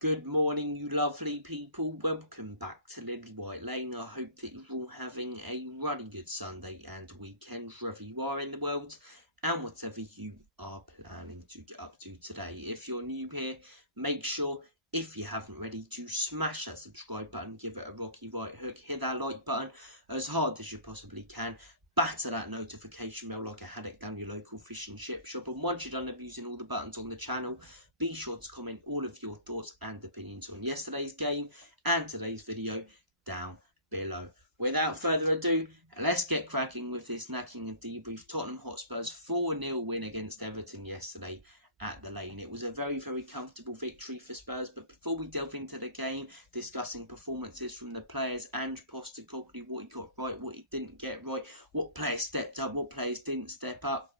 Good morning, you lovely people. Welcome back to Lily White Lane. I hope that you're all having a really good Sunday and weekend wherever you are in the world and whatever you are planning to get up to today. If you're new here, make sure, if you haven't already, to smash that subscribe button, give it a rocky right hook, hit that like button as hard as you possibly can. Batter that notification bell like a haddock down your local fish and chip shop. And once you're done abusing all the buttons on the channel, be sure to comment all of your thoughts and opinions on yesterday's game and today's video down below. Without further ado, let's get cracking with this knacking and debrief. Tottenham Hotspurs 4-0 win against Everton yesterday at the Lane. It was a very, very comfortable victory for Spurs, but before we delve into the game, discussing performances from the players and Postecoglou, what he got right, what he didn't get right, what players stepped up, what players didn't step up,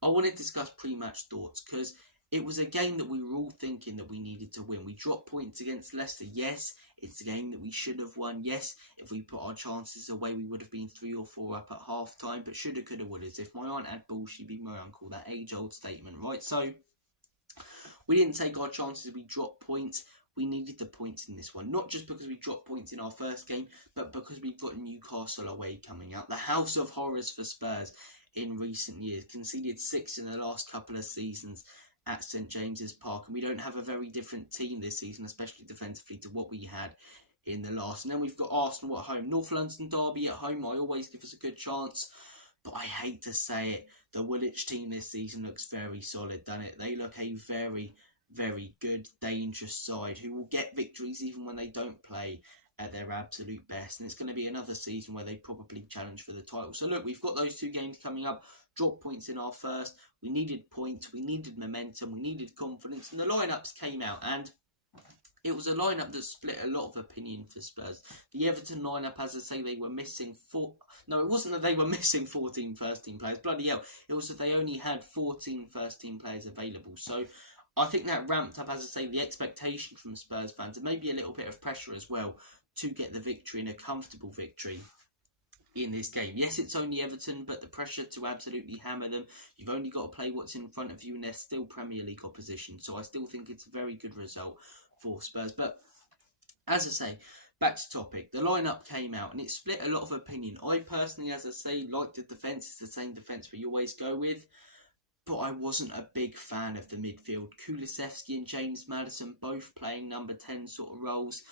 I want to discuss pre-match thoughts, because it was a game that we were all thinking that we needed to win. We dropped points against Leicester. Yes, it's a game that we should have won. Yes, if we put our chances away, we would have been 3 or 4 up at half time. But shoulda, coulda, woulda. If my aunt had balls, she'd be my uncle. That age-old statement, right? So we didn't take our chances. We dropped points. We needed the points in this one. Not just because we dropped points in our first game, but because we've got Newcastle away coming out. The house of horrors for Spurs in recent years. Conceded 6 in the last couple of seasons at St James's Park, and we don't have a very different team this season, especially defensively, to what we had in the last. And then we've got Arsenal at home, North London derby at home. I always give us a good chance, but I hate to say it, the Woolwich team this season looks very solid, doesn't it? They look a very, very good, dangerous side who will get victories even when they don't play at their absolute best, and it's going to be another season where they probably challenge for the title. So look, we've got those 2 games coming up. Dropped points in our first. We needed points, we needed momentum, we needed confidence, and the lineups came out, and it was a lineup that split a lot of opinion for Spurs. The Everton lineup, as I say, they were missing it wasn't that they were missing 14 first-team players. Bloody hell. It was that they only had 14 first-team players available. So I think that ramped up, as I say, the expectation from Spurs fans, and maybe a little bit of pressure as well to get the victory, and a comfortable victory in this game. Yes, it's only Everton, but the pressure to absolutely hammer them. You've only got to play what's in front of you, and they're still Premier League opposition. So I still think it's a very good result for Spurs. But as I say, back to topic. The lineup came out and it split a lot of opinion. I personally, as I say, like the defence. It's the same defence we always go with. But I wasn't a big fan of the midfield. Kulusevski and James Maddison both playing number 10 sort of roles.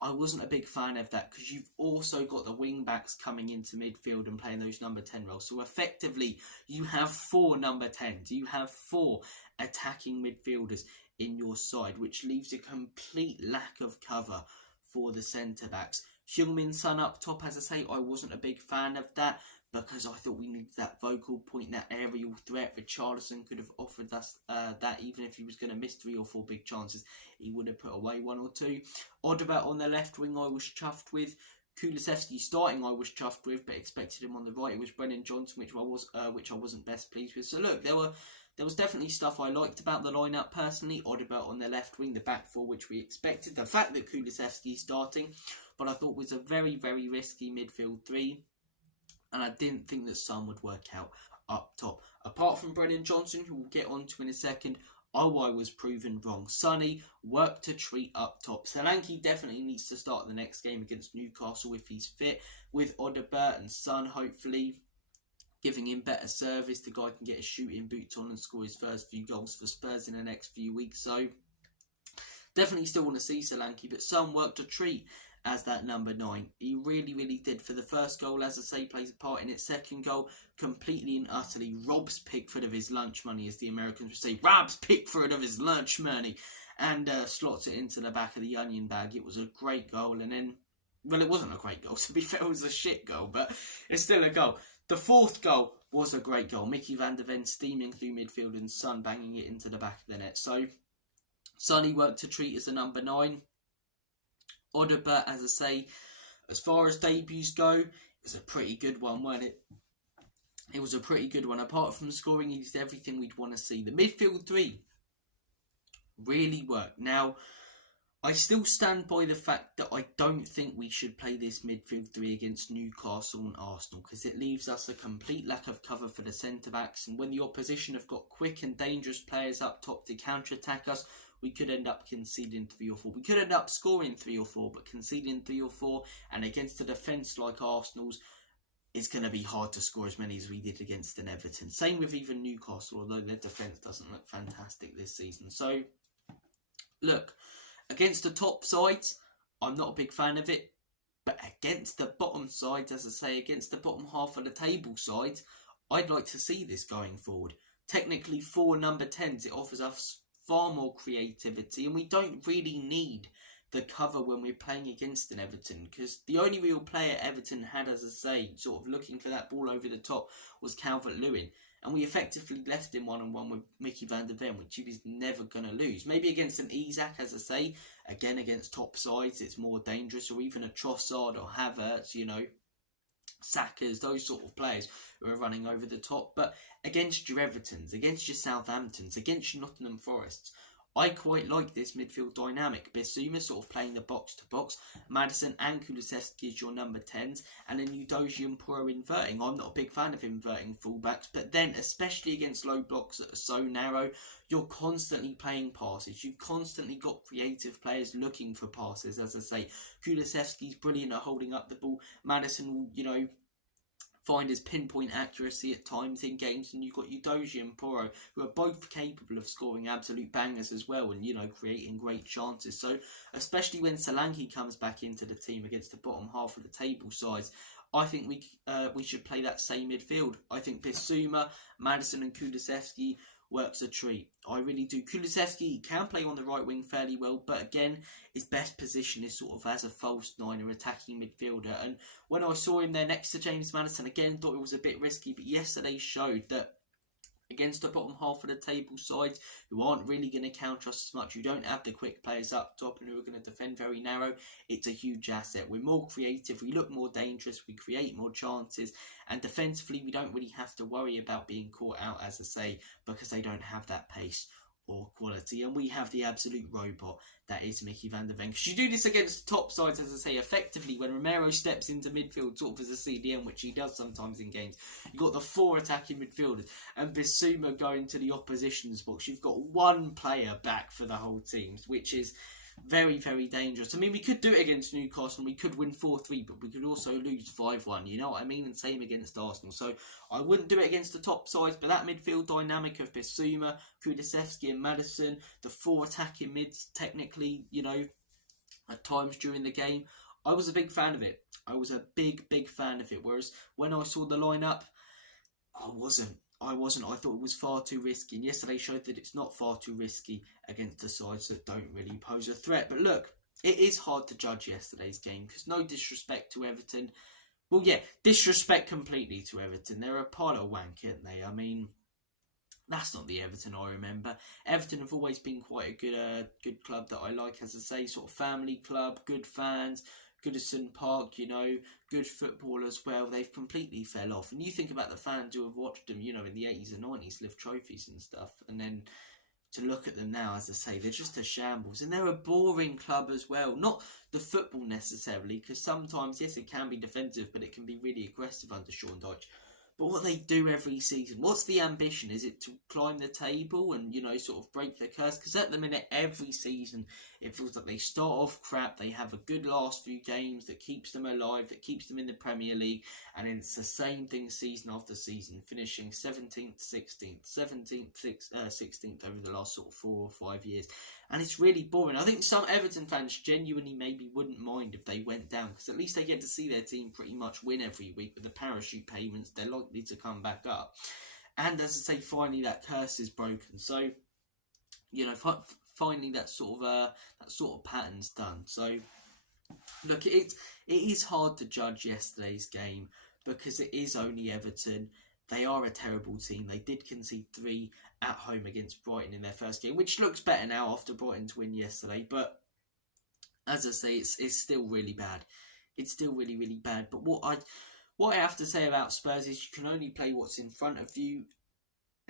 I wasn't a big fan of that, because you've also got the wing-backs coming into midfield and playing those number 10 roles. So effectively, you have 4 number 10s. You have 4 attacking midfielders in your side, which leaves a complete lack of cover for the centre-backs. Heung-min Son up top, as I say, I wasn't a big fan of that, because I thought we needed that vocal point, that aerial threat. Richarlison could have offered us that, even if he was going to miss 3 or 4 big chances, he would have put away 1 or 2. Odegaard on the left wing, I was chuffed with. Kulusevski starting, I was chuffed with, but expected him on the right. It was Brennan Johnson, which I wasn't best pleased with. So look, there was definitely stuff I liked about the lineup personally. Odegaard on the left wing, the back 4, which we expected. The fact that Kulusevski starting, but I thought was a very, very risky midfield 3. And I didn't think that Son would work out up top. Apart from Brennan Johnson, who we'll get on to in a second, I was proven wrong. Sonny worked a treat up top. Solanke definitely needs to start the next game against Newcastle if he's fit, with Odegaard and Son hopefully giving him better service. The guy can get his shooting boots on and score his first few goals for Spurs in the next few weeks. So definitely still want to see Solanke, but Son worked a treat as that number 9. He really, really did. For the first goal, as I say, plays a part in it. Second goal, completely and utterly robs Pickford of his lunch money, as the Americans would say. Robs Pickford of his lunch money, and slots it into the back of the onion bag. It was a great goal, and then, well, it wasn't a great goal, to be fair, it was a shit goal, but it's still a goal. The 4th goal was a great goal. Mickey van der Ven steaming through midfield and Son banging it into the back of the net. So, Sonny worked a treat as a number 9. Odegaard, as I say, as far as debuts go, it was a pretty good one, wasn't it? It was a pretty good one. Apart from scoring, he did everything we'd want to see. The midfield 3 really worked. Now, I still stand by the fact that I don't think we should play this midfield 3 against Newcastle and Arsenal, because it leaves us a complete lack of cover for the centre-backs, and when the opposition have got quick and dangerous players up top to counter-attack us, we could end up conceding 3 or 4. We could end up scoring 3 or 4, but conceding 3 or 4, and against a defence like Arsenal's, it's going to be hard to score as many as we did against an Everton. Same with even Newcastle, although their defence doesn't look fantastic this season. So, look, against the top sides, I'm not a big fan of it. But against the bottom sides, as I say, against the bottom half of the table sides, I'd like to see this going forward. Technically, for number 10s, it offers us far more creativity, and we don't really need the cover when we're playing against an Everton, because the only real player Everton had, as I say, sort of looking for that ball over the top, was Calvert-Lewin. And we effectively left him one-on-one with Mickey van der Ven, which he was never going to lose. Maybe against an Isak, as I say, again against top sides, it's more dangerous, or even a Trossard or Havertz, you know, Sackers, those sort of players who are running over the top. But against your Evertons, against your Southamptons, against your Nottingham Forests, I quite like this midfield dynamic. Bissouma sort of playing the box-to-box. Maddison and Kulusevski as your number 10s. And then Udogie and Porro inverting. I'm not a big fan of inverting fullbacks. But then, especially against low blocks that are so narrow, you're constantly playing passes. You've constantly got creative players looking for passes. As I say, Kulusevski's brilliant at holding up the ball. Maddison will, you know, find his pinpoint accuracy at times in games, and you've got Udogie and Porro, who are both capable of scoring absolute bangers as well, and, you know, creating great chances. So, especially when Solanke comes back into the team against the bottom half of the table sides, I think we should play that same midfield. I think Bissouma, Maddison and Kulusevski works a treat. I really do. Kulusevski can play on the right wing fairly well, but again, his best position is sort of as a false nine or attacking midfielder. And when I saw him there next to James Maddison, again, thought it was a bit risky, but yesterday showed that against the bottom half of the table sides, who aren't really going to counter us as much, who don't have the quick players up top and who are going to defend very narrow, it's a huge asset. We're more creative, we look more dangerous, we create more chances, and defensively we don't really have to worry about being caught out, as I say, because they don't have that pace or quality, and we have the absolute robot that is Mickey van der Ven. Because you do this against top sides, as I say, effectively when Romero steps into midfield sort of as a CDM, which he does sometimes in games. You've got the 4 attacking midfielders and Bissouma going to the opposition's box. You've got one player back for the whole team, which is very, very dangerous. I mean, we could do it against Newcastle and we could win 4-3, but we could also lose 5-1, you know what I mean? And same against Arsenal. So I wouldn't do it against the top sides, but that midfield dynamic of Bissouma, Kulusevski and Maddison, the 4 attacking mids, technically, you know, at times during the game, I was a big fan of it. I was a big, big fan of it. Whereas when I saw the lineup, I wasn't. I thought it was far too risky. And yesterday showed that it's not far too risky against the sides that don't really pose a threat. But look, it is hard to judge yesterday's game because no disrespect to Everton. Well, yeah, disrespect completely to Everton. They're a pile of wank, aren't they? I mean, that's not the Everton I remember. Everton have always been quite a good club that I like, as I say, sort of family club, good fans, Goodison Park, you know, good football as well. They've completely fell off. And you think about the fans who have watched them, you know, in the 80s and 90s, lift trophies and stuff. And then to look at them now, as I say, they're just a shambles. And they're a boring club as well. Not the football necessarily, because sometimes, yes, it can be defensive, but it can be really aggressive under Sean Dyche. But what they do every season, what's the ambition? Is it to climb the table and, you know, sort of break the curse? Because at the minute, every season, it feels like they start off crap. They have a good last few games that keeps them alive, that keeps them in the Premier League. And it's the same thing season after season, finishing 17th, 16th, 17th, 16th over the last sort of 4 or 5 years. And it's really boring. I think some Everton fans genuinely maybe wouldn't mind if they went down, because at least they get to see their team pretty much win every week with the parachute payments. They're likely to come back up. And as I say, finally that curse is broken. So, you know, finally that sort of pattern's done. So, look, it is hard to judge yesterday's game because it is only Everton. They are a terrible team. They did concede 3 at home against Brighton in their first game, which looks better now after Brighton's win yesterday. But as I say, it's still really bad. It's still really, really bad. But what I have to say about Spurs is you can only play what's in front of you.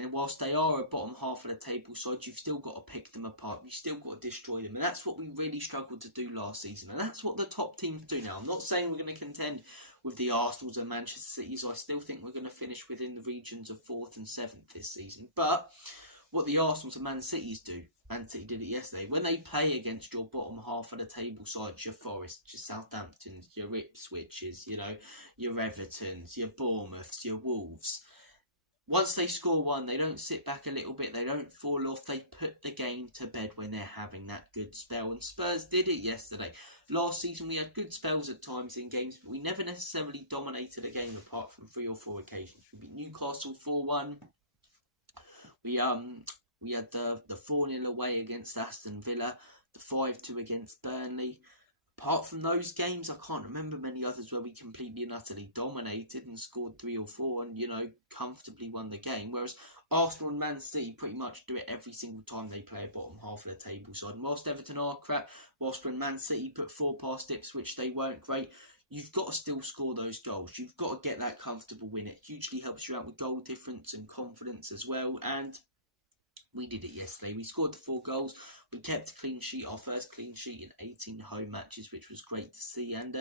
And whilst they are a bottom half of the table side, you've still got to pick them apart. You've still got to destroy them. And that's what we really struggled to do last season. And that's what the top teams do now. I'm not saying we're going to contend with the Arsenals and Manchester Cities. I still think we're going to finish within the regions of 4th and 7th this season. But what the Arsenals and Man Cities do. Man City did it yesterday. When they play against your bottom half of the table sides, your Forest, your Southamptons, your Ipswiches, your Evertons, your Bournemouths, your Wolves. Once they score one, they don't sit back a little bit. They don't fall off. They put the game to bed when they're having that good spell. And Spurs did it yesterday. Last season, we had good spells at times in games, but we never necessarily dominated a game apart from 3 or 4 occasions. We beat Newcastle 4-1. We had the 4-0 away against Aston Villa, the 5-2 against Burnley. Apart from those games, I can't remember many others where we completely and utterly dominated and scored 3 or 4 and, comfortably won the game. Whereas Arsenal and Man City pretty much do it every single time they play a bottom half of the table side. And whilst Everton are crap, whilst when Man City put 4 past Ipswich, they weren't great, you've got to still score those goals. You've got to get that comfortable win. It hugely helps you out with goal difference and confidence as well. And we did it yesterday. We scored the 4 goals. We kept a clean sheet, our first clean sheet in 18 home matches, which was great to see. And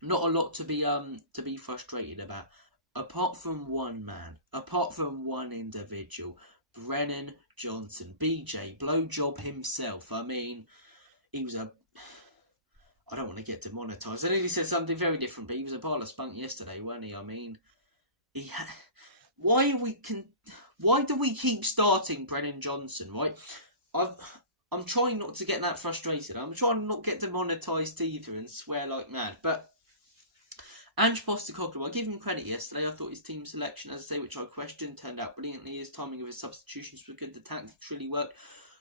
not a lot to be frustrated about. Apart from one man, apart from one individual, Brennan Johnson, BJ, blowjob himself. I mean, he was I don't want to get demonetised. I know he said something very different, but he was a pile of spunk yesterday, wasn't he? I mean, why do we keep starting Brennan Johnson, right? I'm trying not to get that frustrated. I'm trying not to get demonetised either and swear like mad. But Ange Postecoglou, I give him credit yesterday. I thought his team selection, as I say, which I questioned, turned out brilliantly. His timing of his substitutions was good. The tactics really worked.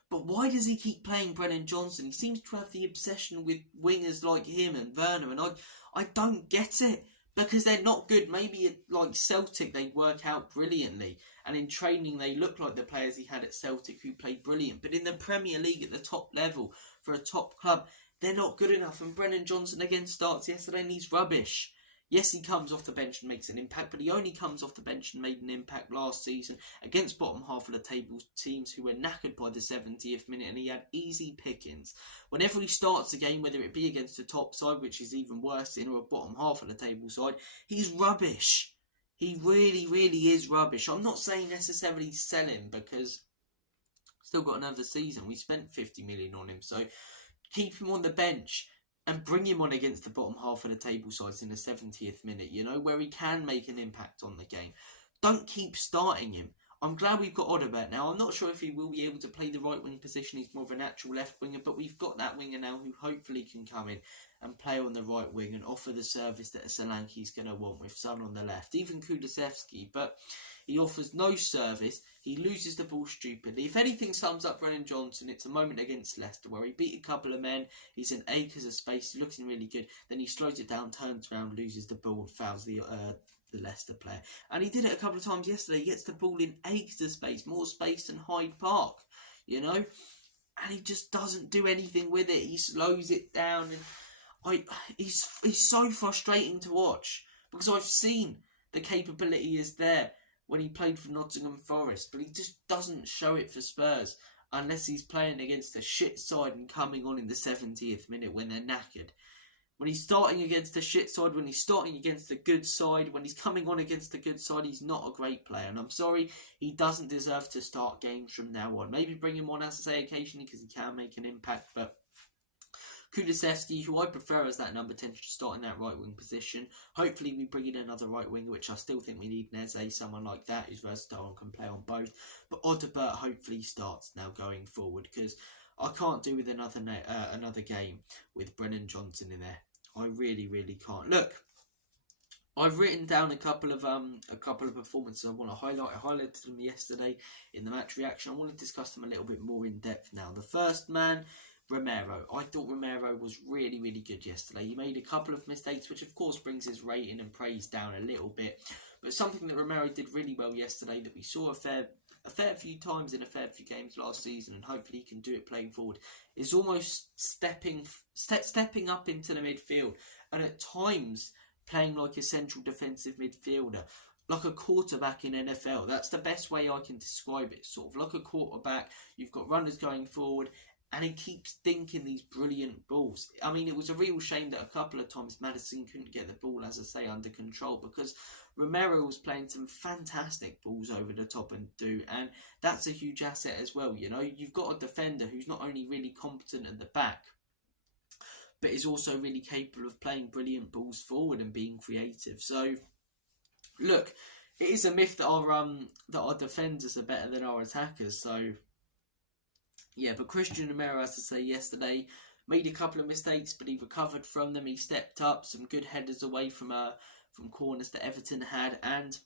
But why does he keep playing Brennan Johnson? He seems to have the obsession with wingers like him and Werner, and I don't get it. Because they're not good. Maybe like Celtic, they work out brilliantly. And in training, they look like the players he had at Celtic who played brilliant. But in the Premier League at the top level, for a top club, they're not good enough. And Brennan Johnson again starts yesterday and he's rubbish. Yes, he comes off the bench and makes an impact, but he only comes off the bench and made an impact last season against bottom half of the table teams who were knackered by the 70th minute, and he had easy pickings. Whenever he starts a game, whether it be against the top side, which is even worse in, or a bottom half of the table side, he's rubbish. He really, really is rubbish. I'm not saying necessarily sell him because still got another season. We spent 50 million on him, so keep him on the bench. And bring him on against the bottom half of the table sides in the 70th minute, where he can make an impact on the game. Don't keep starting him. I'm glad we've got Odobert now. I'm not sure if he will be able to play the right wing position. He's more of a natural left winger, but we've got that winger now who hopefully can come in and play on the right wing and offer the service that a Solanke's going to want with Son on the left. Even Kulusevski, but he offers no service. He loses the ball stupidly. If anything sums up Brennan Johnson, it's a moment against Leicester where he beat a couple of men. He's in acres of space. He's looking really good. Then he slows it down, turns around, loses the ball, and fouls the Leicester player. And he did it a couple of times yesterday. He gets the ball in acres of space, more space than Hyde Park, And he just doesn't do anything with it. He slows it down, and he's so frustrating to watch because I've seen the capability is there when he played for Nottingham Forest, but he just doesn't show it for Spurs unless he's playing against a shit side and coming on in the 70th minute when they're knackered. When he's starting against a shit side, when he's starting against a good side, when he's coming on against a good side, he's not a great player. And I'm sorry, he doesn't deserve to start games from now on. Maybe bring him on, as I say, occasionally because he can make an impact, but Kulusevski, who I prefer as that number 10, should start in that right wing position. Hopefully we bring in another right winger, which I still think we need Neze, someone like that who's versatile and can play on both. But Odobert hopefully starts now going forward because I can't do with another game with Brennan Johnson in there. I really, really can't. Look, I've written down a couple of performances I want to highlight. I highlighted them yesterday in the match reaction. I want to discuss them a little bit more in depth now. The first man, Romero. I thought Romero was really, really good yesterday. He made a couple of mistakes, which of course brings his rating and praise down a little bit. But something that Romero did really well yesterday that we saw a fair few times in a fair few games last season, and hopefully he can do it playing forward, is almost stepping up into the midfield, and at times playing like a central defensive midfielder, like a quarterback in NFL. That's the best way I can describe it, sort of like a quarterback. You've got runners going forward, and he keeps thinking these brilliant balls. I mean, it was a real shame that a couple of times Maddison couldn't get the ball, as I say, under control, because Romero was playing some fantastic balls over the top and and that's a huge asset as well. You know, you've got a defender who's not only really competent at the back, but is also really capable of playing brilliant balls forward and being creative. So, look, it is a myth that our defenders are better than our attackers. So, yeah, but Christian Romero, as I say yesterday, made a couple of mistakes, but he recovered from them. He stepped up, some good headers away from corners that Everton had, and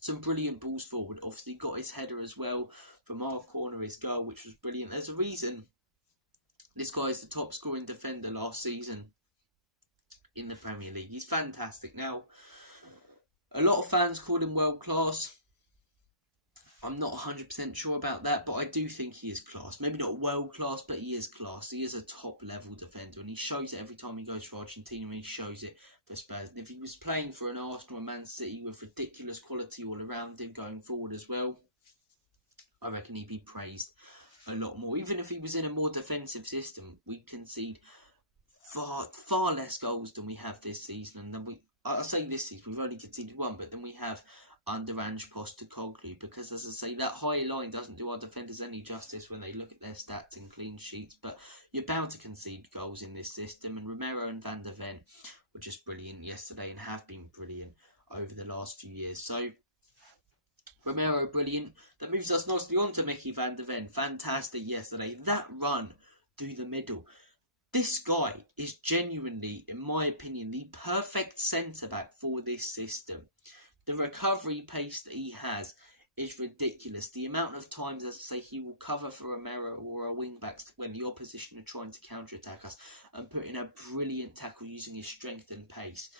some brilliant balls forward. Obviously, got his header as well from our corner, his goal, which was brilliant. There's a reason this guy is the top scoring defender last season in the Premier League. He's fantastic. Now, a lot of fans called him world class. I'm not 100% sure about that, but I do think he is class. Maybe not world class, but he is class. He is a top level defender, and he shows it every time he goes for Argentina, and he shows it for Spurs. And if he was playing for an Arsenal or Man City with ridiculous quality all around him going forward as well, I reckon he'd be praised a lot more. Even if he was in a more defensive system, we'd concede far less goals than we have this season. And then I say this season, we've only conceded one, but then we have under Ange Postecoglou, because, as I say, that high line doesn't do our defenders any justice when they look at their stats and clean sheets. But you're bound to concede goals in this system, and Romero and Van der Ven were just brilliant yesterday and have been brilliant over the last few years. So, Romero, brilliant. That moves us nicely on to Mickey Van der Ven. Fantastic yesterday. That run through the middle. This guy is genuinely, in my opinion, the perfect centre-back for this system. The recovery pace that he has is ridiculous. The amount of times, as I say, he will cover for Romero or our wing-backs when the opposition are trying to counter-attack us and put in a brilliant tackle using his strength and pace.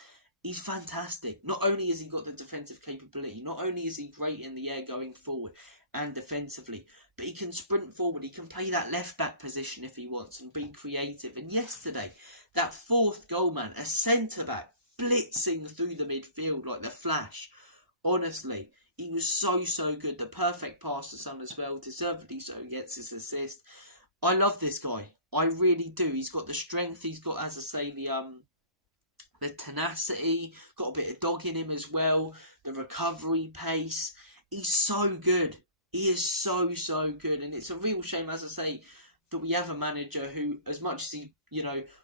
He's fantastic. Not only has he got the defensive capability, not only is he great in the air going forward and defensively, but he can sprint forward. He can play that left-back position if he wants and be creative. And yesterday, that fourth goal, man, a centre-back blitzing through the midfield like the Flash. Honestly, he was so good. The perfect pass to Son as well. Deservedly so, gets his assist. I love this guy. I really do. He's got the strength. He's got, as I say, the tenacity. Got a bit of dog in him as well. The recovery pace. He's so good. He is so good. And it's a real shame, as I say, that we have a manager who, as much as he,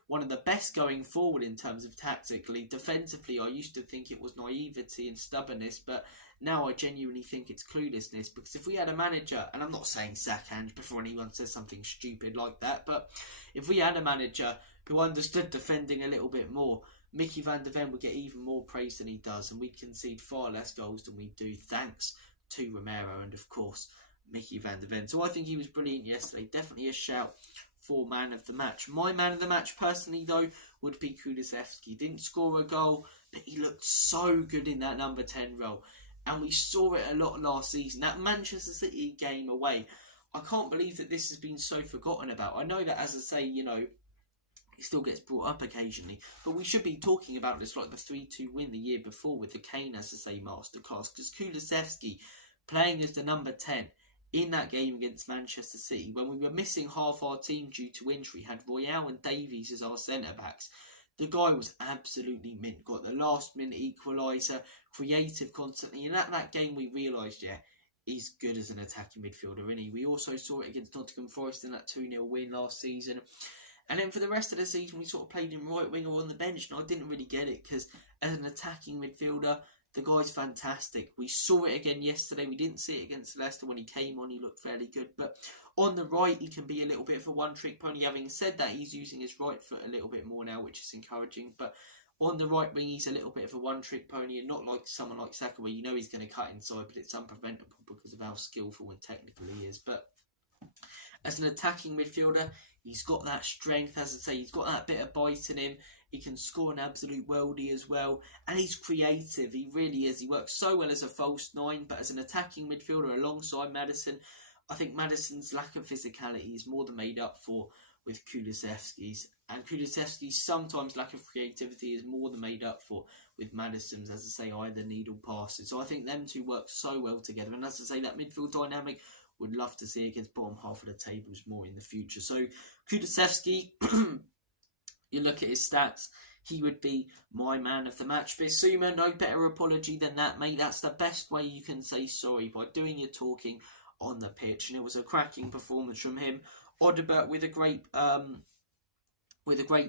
one of the best going forward in terms of tactically, defensively, I used to think it was naivety and stubbornness, but now I genuinely think it's cluelessness. Because if we had a manager, and I'm not saying sack Ange before anyone says something stupid like that, but if we had a manager who understood defending a little bit more, Mickey Van der Ven would get even more praise than he does, and we'd concede far less goals than we do, thanks to Romero and, of course, Mickey Van der Ven. So I think he was brilliant yesterday. Definitely a shout for man of the match. My man of the match, personally, though, would be Kulusevski. Didn't score a goal, but he looked so good in that number 10 role. And we saw it a lot last season. That Manchester City game away, I can't believe that this has been so forgotten about. I know that, as I say, it still gets brought up occasionally, but we should be talking about this like the 3-2 win the year before with the Kane, as I say, masterclass. Because Kulusevski, playing as the number 10, in that game against Manchester City, when we were missing half our team due to injury, had Royale and Davies as our centre-backs. The guy was absolutely mint. Got the last-minute equaliser, creative constantly. And at that game, we realised, he's good as an attacking midfielder, isn't he? We also saw it against Nottingham Forest in that 2-0 win last season. And then for the rest of the season, we sort of played him right wing or on the bench. And I didn't really get it because as an attacking midfielder, the guy's fantastic. We saw it again yesterday. We didn't see it against Leicester. When he came on, he looked fairly good. But on the right, he can be a little bit of a one-trick pony. Having said that, he's using his right foot a little bit more now, which is encouraging. But on the right wing, he's a little bit of a one-trick pony, and not like someone like Saka, where he's going to cut inside, but it's unpreventable because of how skillful and technical he is. But as an attacking midfielder, he's got that strength. As I say, he's got that bit of bite in him. He can score an absolute worldie as well. And he's creative. He really is. He works so well as a false nine. But as an attacking midfielder alongside Maddison, I think Maddison's lack of physicality is more than made up for with Kulusevski's. And Kulusevski's sometimes lack of creativity is more than made up for with Maddison's, as I say, either needle passes. So I think them two work so well together. And as I say, that midfield dynamic would love to see against bottom half of the tables more in the future. So Kulusevski, you look at his stats, he would be my man of the match. Bissouma, no better apology than that, mate. That's the best way you can say sorry, by doing your talking on the pitch. And it was a cracking performance from him. Odobert with a great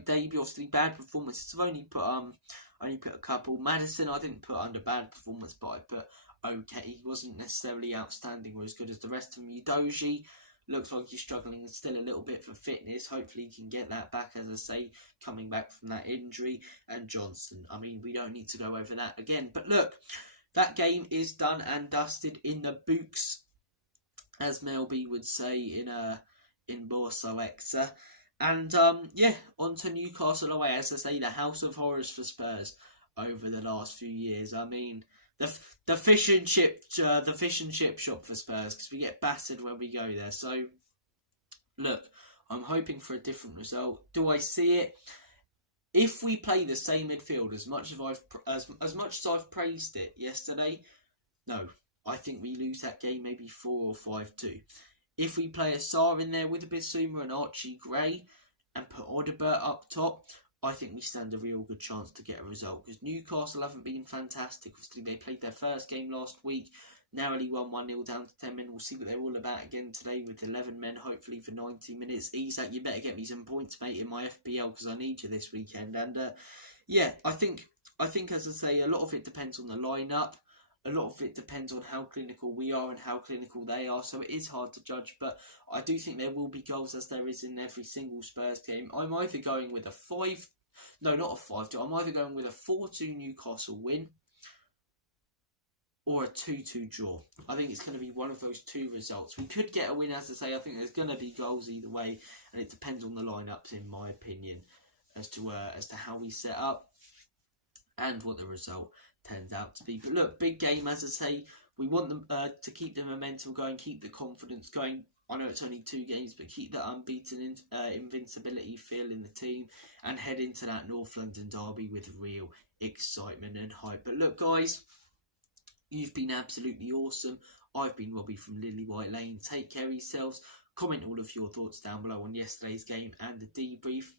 debut. Obviously, bad performances. I've only put a couple. Maddison, I didn't put under bad performance, but I put okay. He wasn't necessarily outstanding or as good as the rest of them. Udogie looks like he's struggling still a little bit for fitness. Hopefully he can get that back, as I say, coming back from that injury. And Johnson, I mean, we don't need to go over that again. But look, that game is done and dusted in the books, as Mel B would say in Borsa Alexa. And yeah, on to Newcastle away. As I say, the house of horrors for Spurs over the last few years. I mean, the fish and chip shop for Spurs, because we get battered when we go there. So look, I'm hoping for a different result. Do I see it? If we play the same midfield as much as I've praised it yesterday, no, I think we lose that game maybe 4 or 5-2. If we play a Sarr in there with a Bissouma and Archie Gray and put Odobert up top, I think we stand a real good chance to get a result, because Newcastle haven't been fantastic. Obviously, they played their first game last week, narrowly won 1-0 down to 10 men. We'll see what they're all about again today with 11 men, hopefully for 90 minutes. Isak, you better get me some points, mate, in my FPL, because I need you this weekend. And yeah, I think, as I say, a lot of it depends on the lineup. A lot of it depends on how clinical we are and how clinical they are, so it is hard to judge, but I do think there will be goals, as there is in every single Spurs game. I'm either going with I'm either going with a 4-2 Newcastle win or a 2-2 draw. I think it's going to be one of those two results. We could get a win, as I say. I think there's going to be goals either way, and it depends on the lineups, in my opinion, as to how we set up and what the result turns out to be. But look, big game, as I say. We want them to keep the momentum going, keep the confidence going. I know it's only 2 games, but keep that unbeaten invincibility feel in the team, and head into that North London derby with real excitement and hype. But look, guys, you've been absolutely awesome. I've been Robbie from Lily White Lane. Take care of yourselves. Comment all of your thoughts down below on yesterday's game and the debrief.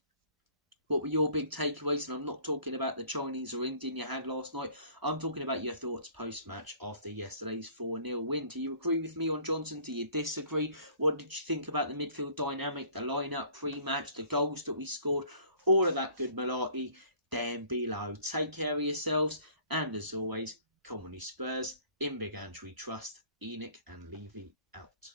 What were your big takeaways? And I'm not talking about the Chinese or Indian you had last night. I'm talking about your thoughts post-match after yesterday's 4-0 win. Do you agree with me on Johnson? Do you disagree? What did you think about the midfield dynamic, the lineup pre-match, the goals that we scored? All of that good malarkey down below. Take care of yourselves. And as always, come on you Spurs. In Big Andrew we trust. Enoch and Levy out.